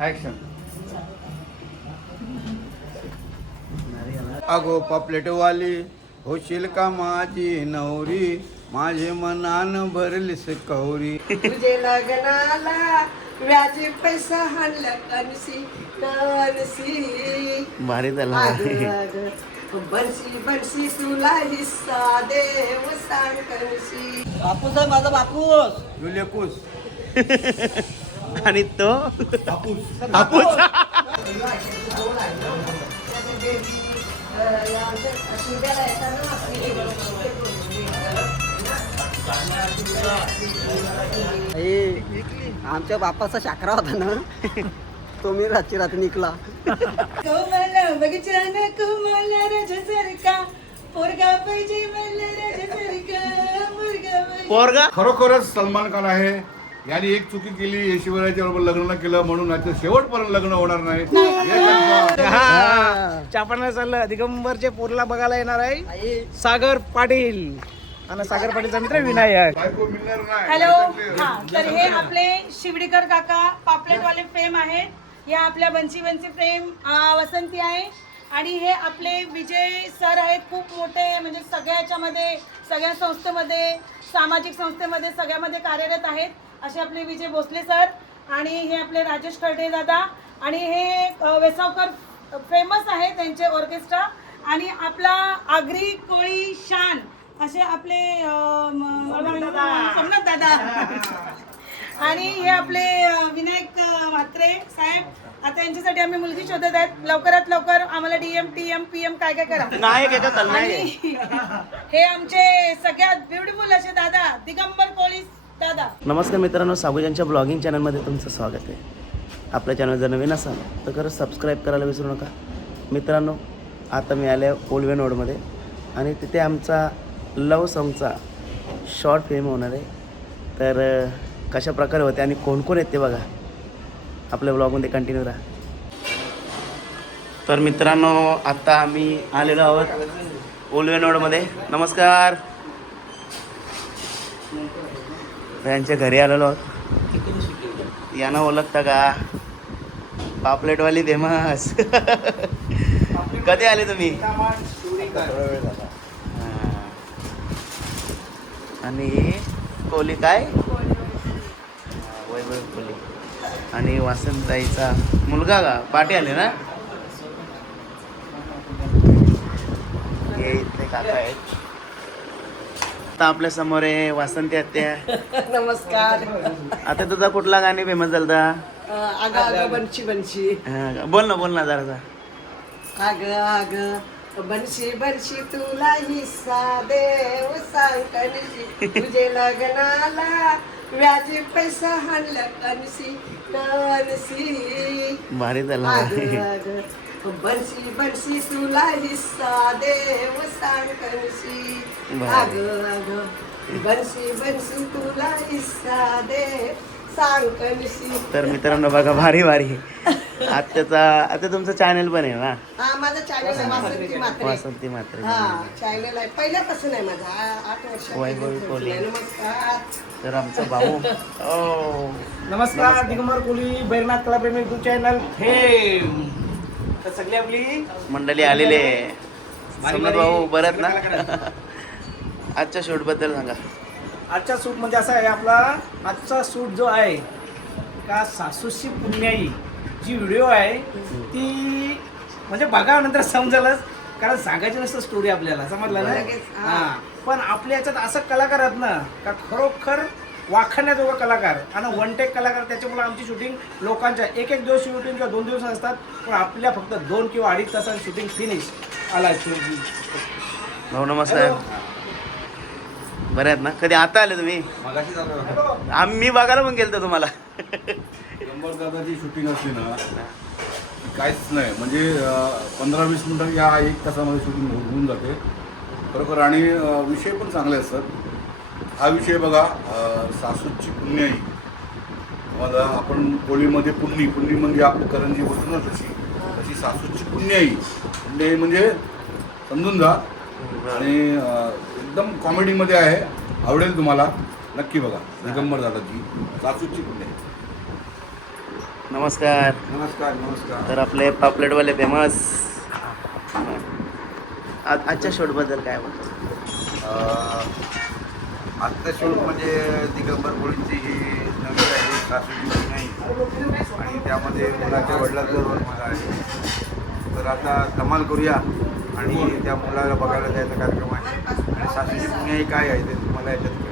Action अगो पापलेटवाली होशील का माझी नवरी? माझे मनान भरलीस कौरी तुझे लग्नाला व्याजी पैसा हाणला कनसी कनसी भारी झाला. अगं, अगं, बनशी बनशी तुला हिस्सा देव सांग कनसी बापूस आहे माझा बापूस. जुलेपूस आणि तो आमच्या बापाचा शाकरा होता ना? तो मी रात्री रात्री निघला. कोमला बगीचा ना कोमला राजासारखा पोरगा पाहिजे मला राजासारखा मुलगा पाहिजे. पोरगा? खरोखरच सलमान खान आहे. यांनी एक चुकी केली ऐश्वर्याच्या बरोबर लग्न केलं म्हणून आता शेवटपर्यंत लग्न होणार नाही. हे. हा. चापणला चाललं. दिगंबरचे पोरला बघायला येणार आहे. सागर पाटील. आणि सागर पाटीलचा मित्र विनायक. बायको मिळणार नाही. हॅलो. हा तर हे आपले शिवडीकर काका पापलेटवाले फ्रेम आहेत. या आपल्या बंसी बंसी फ्रेम अं, वसंती आहे. आणि हे आपले विजय सर आहेत खूप मोठे. म्हणजे सगळ्या याच्यामध्ये सगळ्या संस्थेमध्ये सामाजिक संस्थेमध्ये सगळ्यामध्ये कार्यरत आहेत. असे आपले विजय भोसले सर आणि हे आपले राजेश खर्डे दादा आणि हे वेसावकर फेमस आहे त्यांचे ऑर्केस्ट्रा आणि आपला आगरी कोळी शान असे आपले सोमनाथ दादा. आणि हे आपले विनायक म्हात्रे साहेब. आता यांच्यासाठी आम्ही मुलगी शोधत आहेत. लवकरात लवकर आम्हाला डीएम टीएम पीएम काय काय करा? आणि हे आमचे सगळ्यात ब्युटिफुल असे दादा दिगंबर कोळी दादा. नमस्कार मित्रांनो सागुजांच्या ब्लॉगिंग चॅनलमध्ये तुमचं स्वागत आहे. आपल्या चॅनल जर नवीन असाल तर खरं सबस्क्राईब करायला विसरू नका. मित्रांनो आता मी आले ओल्वे नोडमध्ये आणि तिथे आमचा लव सॉंगचा शॉर्ट फिल्म होणार आहे. तर कशा प्रकारे होते आणि कोण कोण येते बघा. आपल्या ब्लॉगमध्ये कंटिन्यू राहा. तर मित्रांनो आता आम्ही आलेलो आहोत ओल्वे नोडमध्ये नमस्कार. यांच्या घरी आलेलो आहोत. यांना ओळखता का? पापलेटवाली फेमस. कधी आले तुम्ही? आणि कोहली काय? वैभव कोली. आणि वासंताईचा मुलगा का? पाठी आले ना? हे इथले काका आहेत. आता आपल्यासमोर आहे वासंती आत्या. नमस्कार. आता तुझा कुठला गाणी फेमस झालता? अगं बनशी बनशी हा, बोल ना बोल ना जरासा अग अग बनशी बनशी तुला हिस्सा देव सांग तुझे लग्नाला व्याजी पैसा हाणला कनसी कनसी. भारी झाला. बनशी बनशी तुला हिस्सा देव सांग अग अग तुला हिस्सा देव सांग तर मित्रांनो बघा भारी भारी. आत्याचा आता तुमचं चॅनल पण आहे ना? हा माझा चॅनल आहे वासंती म्हात्रे. वासंती मात्र हा चॅनल आहे. पहिल्यापासून आहे माझा. आ- आठ वर्ष वैभवी कोहली. नमस्कार. तर आमचा भाऊ. ओ नमस्कार. दिगंबर कोहली बैरनाथ कलाप्रेमी युट्यूब चॅनल फेम तर सगळी आपली मंडळी आलेले आहे. भाऊ बरं ना? आजच्या शूटबद्दल सांगा. आजचा सूट म्हणजे असा आहे आपला आजचा सूट जो आहे का सासूशी पुण्याई जी व्हिडिओ आहे ती म्हणजे बघा नंतर समजेलच कारण सांगायची नसतं स्टोरी आपल्याला समजलं ना. हा. पण आपल्या याच्यात असं कलाकार आहेत ना का खरोखर वाखाण्याजोगा कलाकार आणि वन टेक कलाकार त्याच्यामुळे आमची शूटिंग लोकांच्या एक एक दिवस शूटिंग किंवा दोन दिवस असतात. पण आपल्या फक्त दोन किंवा अडीच तासात शूटिंग फिनिश आला भाऊ नमस्कार. बरे आहेत ना? कधी आता आले तुम्ही? आम्ही बघायला पण गेलतो तुम्हाला. दादाची शूटिंग असली ना काहीच नाही. म्हणजे पंधरा वीस मिनिटं या एक तासामध्ये शूटिंग होऊन जाते. खरोखर आणि विषय पण चांगले असतात. हा विषय बघा सासूची पुण्याई. मला आपण कोळीमध्ये पुण्णी पुण्णी म्हणजे आपली करंजी होती ना तशी तशी सासूची पुण्याई. पुण्याई म्हणजे समजून जा आणि एकदम कॉमेडीमध्ये आहे. आवडेल तुम्हाला. नक्की बघा. दिगंबर दादाची सासूची पुण्याई. नमस्कार. नमस्कार नमस्कार. तर आपले पापलेटवाले फेमस आजच्या शूटबद्दल काय बोलतो? आजचं शूट म्हणजे दिगंबर कोळींची ही नवी आहे सासूची नाही. आणि त्यामध्ये मुलाच्या वडिलांचा रोल मला आहे. तर आता धमाल करूया आणि त्या मुलाला बघायला जायचा कार्यक्रम आहे. आणि सासूची पुण्याही काय आहे ते तुम्हाला याच्यात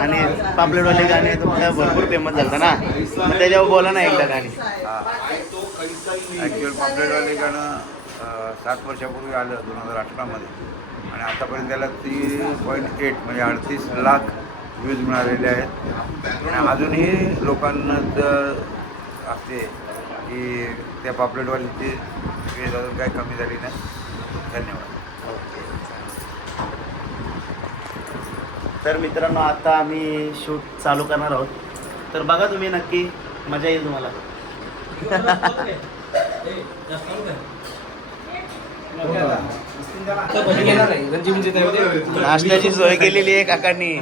आणि पापलेटवाले गाणे तुमच्या भरपूर फेमस झालं ना? मग त्याच्यावर बोला ना एकदा गाणी. ॲक्च्युअल पापलेटवाले गाणं सात वर्षापूर्वी आलं दोन हजार अठरामध्ये. आणि आतापर्यंत त्याला तीन पॉईंट एट म्हणजे अडतीस लाख व्ह्यूज मिळालेले आहेत. आणि अजूनही लोकांना असते की त्या पापलेटवालीची क्रेज अजून काही कमी झाली नाही. धन्यवाद. तर मित्रांनो आता आम्ही शूट चालू करणार आहोत. तर बघा तुम्ही नक्की मजा येईल तुम्हाला. नाश्त्याची सोय केलेली आहे काकांनी.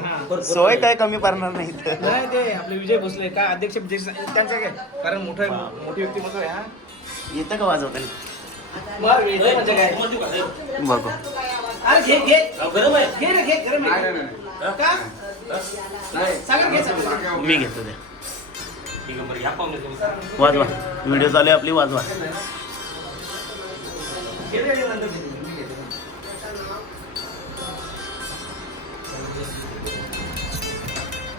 सोय काय कमी पडणार नाही ते आपले विजय भोसले काय अध्यक्ष त्यांच्या काय? कारण मोठं मोठी व्यक्ती हा? येतं का वाजवताना? येतंय म्हणजे काय? बघू. अरे घे घे. रे घे गरम आहे. मी घेतो ते. वाजवा. व्हिडिओ चालू आहे आपली वाजवा.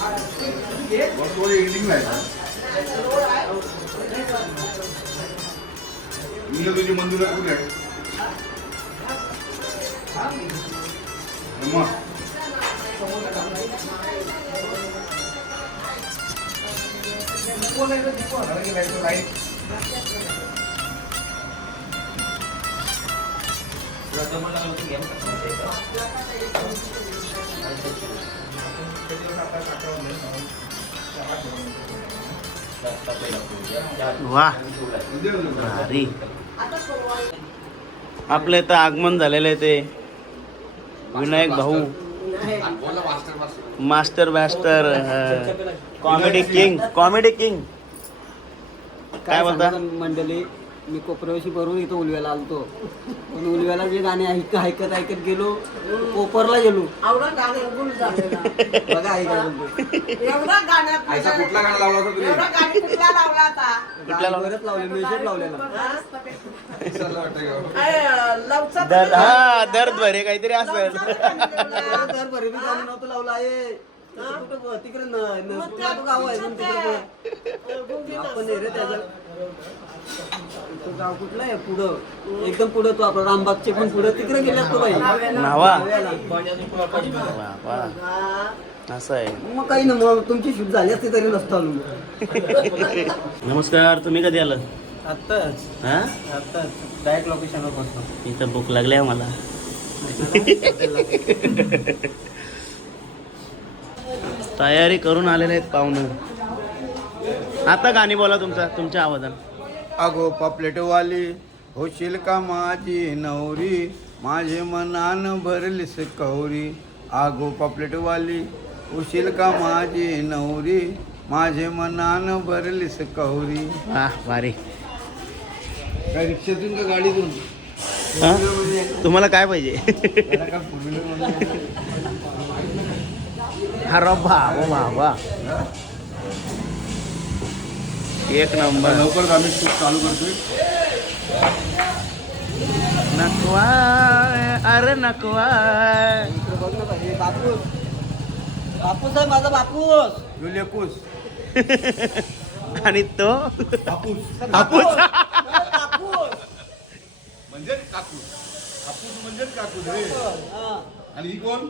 देवदास वर्षभर एडिटिंग आहे का मुलं तुझी मंदिरात कुठे आहे अम्मा. वा. अरे आपलं इथं आगमन झालेलं आहे ते. विनायक भाऊ. Master master comedy king comedy king काय बोलता? मंडळी? मी कोपरवशी बरोबर इथं उलव्याला आलतो. पण उलव्याला जे गाणे ऐकत ऐकत ऐकत गेलो कोपरला गेलो. एवढा गाण्यात कुठला गाणं लावला होता एवढा गाणी कुठला लावला आता कुठला लावला? बरंच लावले मेसेज लावलेला. लवचा दर्द हा दर्द भरे काहीतरी असेल. तर बरे बी गाणं नव्हतं लावलं आहे. तिकडे न- न- तुला तो गाव आहे पण तिकडे आपण नाही रे त्याचं तो गाव कुठलं आहे पुढं एकदम पुढं तो आपला रामबागचे पण पुढं तिकडे गेल्यात तो बाई नावा. नाव्याला. वा वा असं आहे. मग काही ना मग तुमची शूट झाली असती तरी नसतो आलो नमस्कार तुम्ही कधी आलं आत्ताच. हा? आत्ताच. डायरेक्ट लोकेशनवर बसतो इथं भूक लागली आहे मला तयारी करून आलेले आहेत पाहुणं. आता गाणी बोला तुमचा तुमच्या आवाजात अगो पापलेटवाली होशील का माझी नवरी? माझे मनान भरलीस कौरी. आगो पापलेटवाली होशील का माझी नवरी? माझे मनान भरलीस कौरी. वा भारी. काय रिक्षातून का गाडीतून? हा? तुम्हाला काय पाहिजे? अरे वा वा वा. एक नंबर. लवकरच आम्ही शूट चालू करतोय नकवा अरे नकवा बापूस. बापूस आहे माझा बापूस युलेकुस आणि तो? हापूस हापूस म्हणजे काकू. हापूस म्हणजे काकू रे. आणि ही कोण?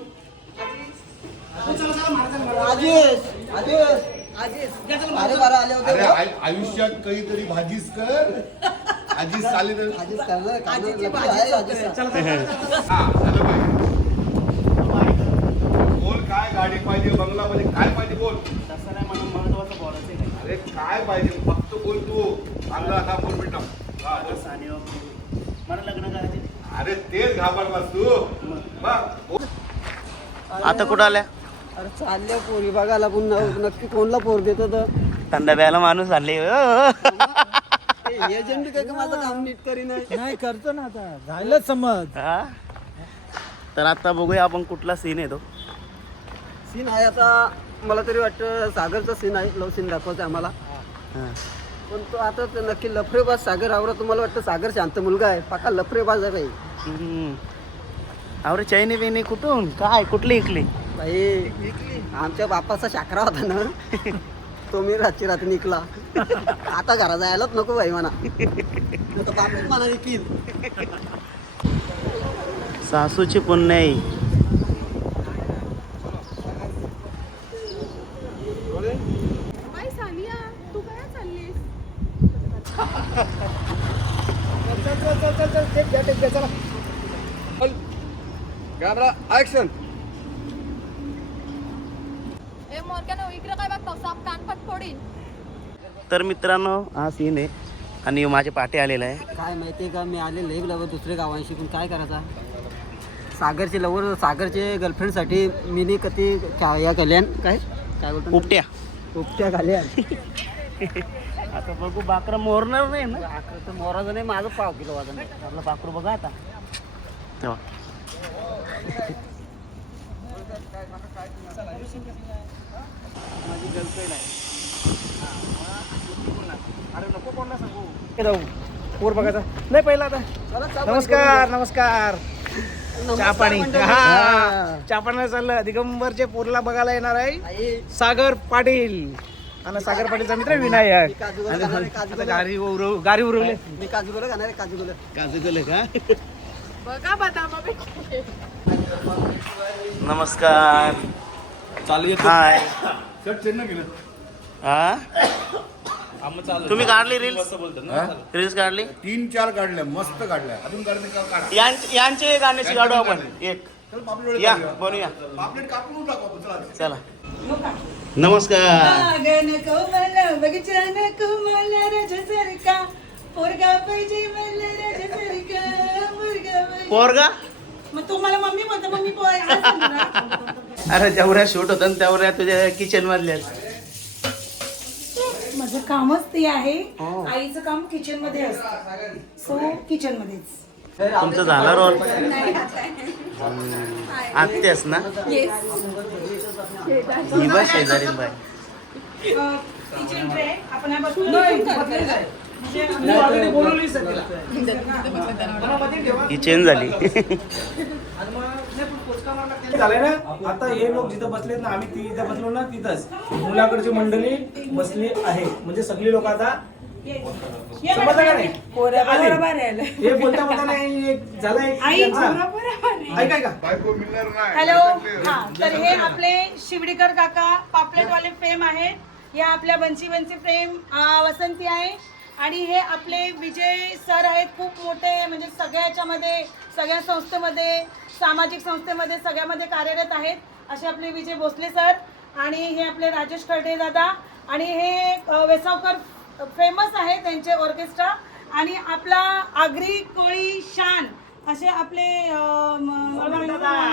राजेश राजेश. अरे बरं आले होते अरे आय- आयुष्यात काहीतरी भाजीच कर. आजीच चालेल तर. हा, झालं पाहिजे. बोल काय गाडी पाहिजे बंगला पाहिजे काय पाहिजे बोल. तसं नाही मला महत्वाचं बोलायचं आहे अरे काय पाहिजे फक्त बोल तू. चांगला आता बोल बेटा. हा, बोल. सानी मला लग्न करायचे अरे तेच घाबरलास तू. बोल. आता कुठं आल्या? अरे चालले पोरी बघायला पण नक्की कोणला पोर देतो तर थंड प्यायला माणूस आले एजंट काय का माझं काम नीट करी नाही नाही करतो ना आता. झालं समज. तर आता बघूया आपण कुठला सीन येतो सीन आहे आता मला तरी वाटतं सागरचा सीन आहे. लव सीन दाखवायचा आम्हाला. पण तो आता ते नक्की लफरेबाज सागर आवरा तुम्हाला वाटतं सागर शांत मुलगा आहे? पाका लफरेबाज आहे बाई. अरे चैनी बिनी कुठून काय कुठली इकली बाई आमच्या बापाचा शाकरा होता ना तो मी रातची रात्री निघला आता घरा जायलाच नको बाई म्हणा बापच म्हणा निघील सासूची पुण्याई बाई सानिया तू काय चाललीस ऍक्शन ए मोरक्यानो इकडे काय बघतो? साप कानपट फोडीन तर मित्रांनो हा सीन आहे आणि माझे पाटे आलेला आहे. काय माहितीये का? मी आले लेब लवर दुसऱ्या गावांशी पण काय करायचा? सागरचे लवर सागरचे गर्लफ्रेंडसाठी मिनी कधी का- या कल्याण काय? काय बोलतो? उपट्या. उपट्या घाल्या आता बघू बाकरा मोरणार नाही ना? तर मोराचं नाही माझं पाव किलो वाजन आपलं बाकरू बघा आता. तेव्हा. पोर बघायचा. नाही पहिला आता. नमस्कार नमस्कार. चहा पाणी. हा. चहा पाण्याला चाललं. दिगंबरचे पोरला बघायला येणार आहे सागर पाटील. आणि सागर पाटीलचा मित्र विनायक. गाडी उरव गाडी उरवले. मी काजू गोला खाणार काजू गोला काजू केलं का? बघा बदाम नमस्कार. चालू हाय. हा? तुम्ही काढली रील्स रील्स काढली? तीन चार काढल्या मस्त काढल्या. अजून यांचे यांचे गाण्याची काढू आपण. एक. चल पापलेट या. बनूया पापलेट कापून टाकू आपण चला. चला. नमस्कार. पोरगा? मग तू मला मम्मी बोलतो मम्मी पोय. अरे जेवढ्या शूट होतं तेवढ्या तुझ्या किचन मधल्या माझं कामच ते आहे. हो. आईचं काम किचनमध्ये असतं. सो किचन मध्येच. तुमचं झालं रोल आत्यास ना? ही बा शेजारी बाय किचन ट्रे आपण ही चेंज झाली झालंय ना आता हे लोक जिथं बसलेत ना आम्ही ती इथं बसलो ना तिथंच मुलाकडची मंडळी बसली आहे म्हणजे सगळी लोक आता समजलं का नाही? आले. हे बोलता बोलता नाही एक झालं एक त्यांचा. ऐका ऐका हॅलो हा तर हे आपले शिवडीकर काका पापलेटवाले फ्रेम आहेत या आपल्या बंची बंची फ्रेम वसंती आहे आणि हे आपले विजय सर आहेत खूप मोठे म्हणजे सगळ्या याच्यामध्ये सगळ्या संस्थेमध्ये सामाजिक संस्थेमध्ये सगळ्यामध्ये कार्यरत आहेत असे आपले विजय भोसले सर आणि हे आपले राजेश खर्डे दादा आणि हे वेसावकर फेमस आहे त्यांचे ऑर्केस्ट्रा आणि आपला आगरी कोळी शान असे आपले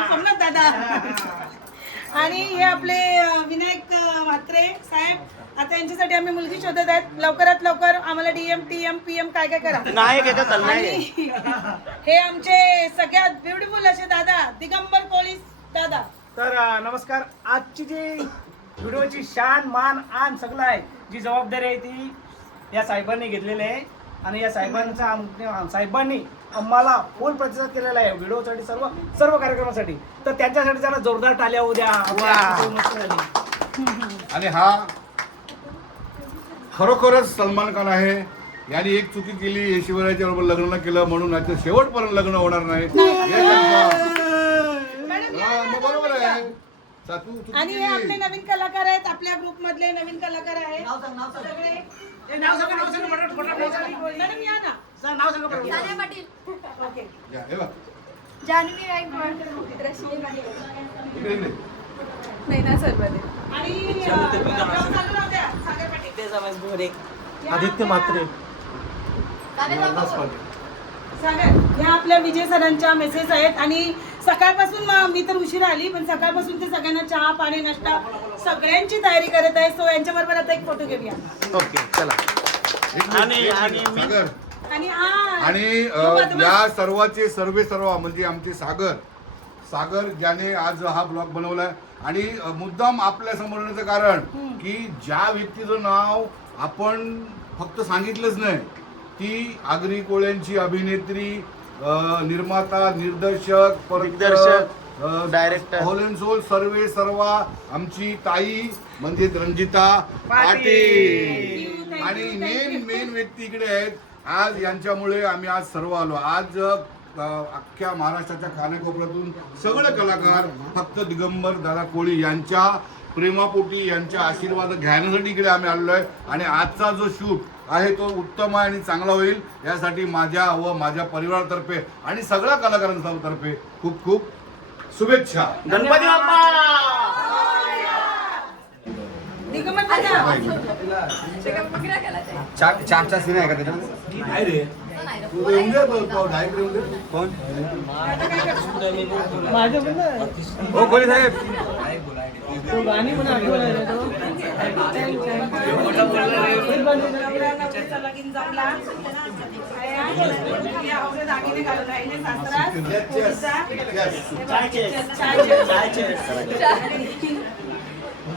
सोमनाथ दादा. आणि हे आपले विनायक म्हात्रे साहेब आता यांच्यासाठी आम्ही मुलगी शोधत आहेत. लवकरात लवकर आम्हाला DM T M P M काय काय करा. नाही का चल नाही आणि हे आमचे सगळ्यात ब्युटिफुल असे दादा दिगंबर कोळी दादा. तर अं, नमस्कार. आजची जी व्हिडिओची शान मान आन सगळं आहे जी जबाबदारी आहे ती या साहेबांनी घेतलेली आहे. आणि या साहेबांचा आम- साहेबांनी आम्हाला फुल प्रतिसाद केलेला आहे. व्हिडिओसाठी सर्व सर्व कार्यक्रमासाठी. तर त्यांच्यासाठी जरा जोरदार टाल्या उद्या. आणि हा खरोखरच सलमान खान आहे. यांनी एक चुकी केली ऐश्वर्याच्या बरोबर लग्न केलं म्हणून याचं शेवटपर्यंत लग्न होणार नाही. हा, मग बरोबर आहे सा- तू- तू आणि हे आपले नवीन कलाकार आहेत आपल्या ग्रुप मधले नवीन कलाकार आहेत. नाव सांग नाव सांग. सगळे. ए, नाव सांगा नाव सांगा पटापट, पटापट, पटापट. मॅडम या ना. सांग, नाव सांगा पटापट. तान्या पाटील. ओके. या, हे बघ. जान्हवी रश्मी. नैना आणि. आदित्य म्हात्रे. सागर ह्या आपल्या विजय सरांच्या मेसेज आहेत आणि सकाळपासून म- मी तर उशिरा आली पण सकाळपासून ते सगळ्यांना चहा पाणी नाश्ता सगळ्यांची तयारी करत आहे. सो यांच्याबरोबर आता एक फोटो घेऊया. ओके चला. आणि- एक आणि मिनिट, मी- सागर. आणि हा आणि अ, तो बदमाश. या सर्वाचे सर्वे सर्व म्हणजे आमचे सागर. सागर ज्याने आज हा ब्लॉग बनवलाय. आणि अ, मुद्दाम आपल्यासमोर येण्याचं कारण की ज्या व्यक्तीचं नाव आपण फक्त सांगितलंच नाही ती आगरी कोळ्यांची अभिनेत्री निर्माता निर्देशक दिग्दर्शक, डायरेक्टर. होल अँड सोल सर्वे सर्वा आमची ताई म्हणजे रंजिता पाटील. आणि मेन. मेन व्यक्ती इकडे आहेत आज यांच्यामुळे आम्ही आज सर्व आलो आज अ, अख्ख्या महाराष्ट्राच्या कानाकोपऱ्यातून सगळे कलाकार फक्त दिगंबर दादा कोळी यांच्या प्रेमापोटी यांच्या आशीर्वाद घेण्यासाठी इकडे आम्ही आलेलो आहे आणि आजचा जो शूट आहे तो उत्तम आहे आणि चांगला होईल यासाठी माझ्या व माझ्या परिवारातर्फे आणि सगळ्या कलाकारांतर्फे खूप खूप शुभेच्छा. गणपती चारचा सीन आहे का त्याच्यामध्ये? नाही रे. असं नाही रे. तू येऊन दे, तो- तो डायरेक्ट येऊन दे. कोण हो कोणी साहेब?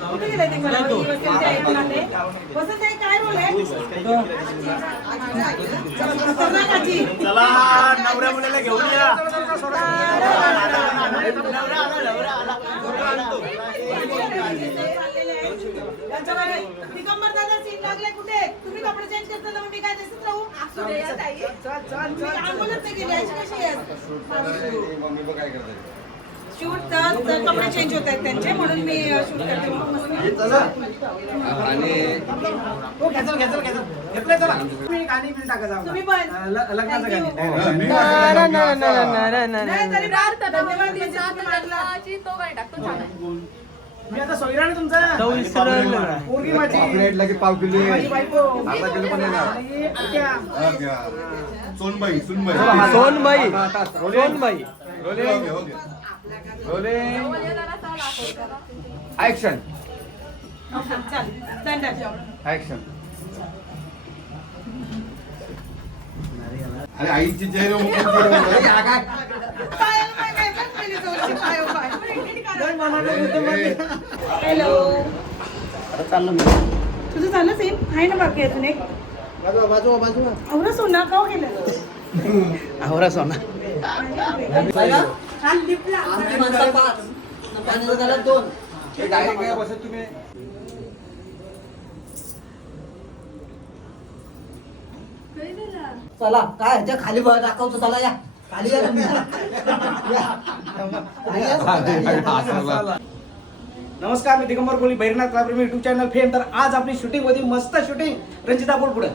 कुठे गेले ते मला काय आजी. चला नवऱ्या मुलाला घेऊन या त्यांच्यावर दिगंबर दादा तुम्ही कपडे चेंज करताना मग मी काय दिसत राहू? असू दे या ताई. मी आंघोळच नाही केली अशी कशी आहे मम्मी बघ काय करते शूट तर कपडे चेंज होत आहेत त्यांचे म्हणून मी शूट करते. हो. तुम्ही पण. हा, धन्यवाद तो टाकतो. मी आता सोयराने तुमचा. पोरगी माझी. पापलेटला की पाव किलो माझी बायको. अर्धा किलो पण येणार आणि आत्या. हा, घ्या. Sonbai okay okay rolling action अरे आईची चेहरे. हॅलो. आता चाललो तुझं झालं सेम आहे ना बाकी अजून एक? आवडा सोना का केलं आवरा सोना. हा नव्याण्णव झाला दोन. डायरेक्ट काय बसत तुम्ही काय झालं? चला काय ह्याच्या खाली बघ दाखवतो चला या. खाली या तुम्ही. या. खाली या. नमस्कार मी दिगंबर कोळी बैरनाथ कलाप्रेमी युट्यूब चॅनल फेम. तर आज आपली शूटिंग होती मस्त शूटिंग रंजिता बोल पुढे.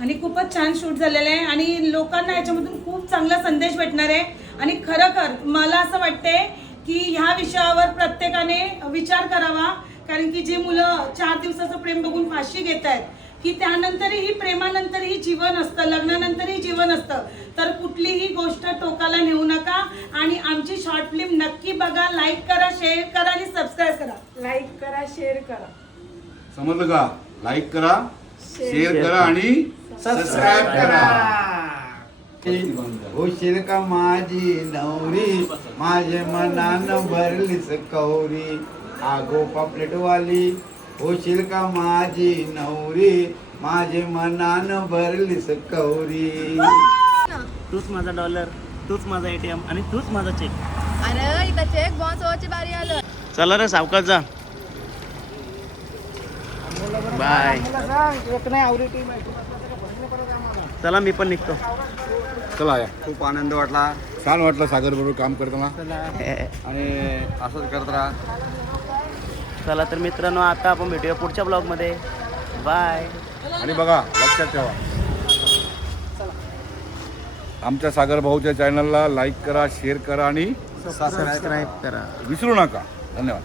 आणि खूपच छान शूट झालेलं आहे आणि लोकांना याच्यामधून खूप चांगला संदेश भेटणार आहे. आणि खरोखर मला असं वाटते की ह्या विषयावर प्रत्येकाने विचार करावा. कारण की जे मुलं चार दिवसाचं प्रेम बघून फाशी घेत आहेत की त्यानंतरही प्रेमानंतरही जीवन असतं लग्नानंतरही जीवन असतं. तर कुठलीही गोष्ट टोकाला नेऊ नका आणि आमची शॉर्ट फिल्म नक्की बघा लाईक करा शेअर करा आणि सबस्क्राईब करा. लाईक करा शेअर करा. समजलं का? लाईक करा शेअर करा आणि सबस्क्राईब करा. होशील का माझी नवरी? माझे मनानं भरलीच कौरी. आगो पापलेटवाली. होशील का माझी नवरी? माझे मनानं भरलीच कौरी तूच माझा डॉलर तूच माझा एटीएम आणि तूच माझा चेक अरे इथं चेक बॉन्स व्हायची बारी आलं. चला रे सावकाश जा. बाय. चला मी पण निघतो. चला या. खूप आनंद वाटला. छान वाटलं सागर बरोबर काम करताना. आणि असंच करत राहा. चला तर मित्रांनो आता आपण भेटूया पुढच्या ब्लॉगमध्ये. बाय आणि बघा लक्षात ठेवा. आमच्या सागर भाऊच्या चॅनलला लाईक करा शेअर करा आणि सबस्क्राईब करा. विसरू नका. धन्यवाद.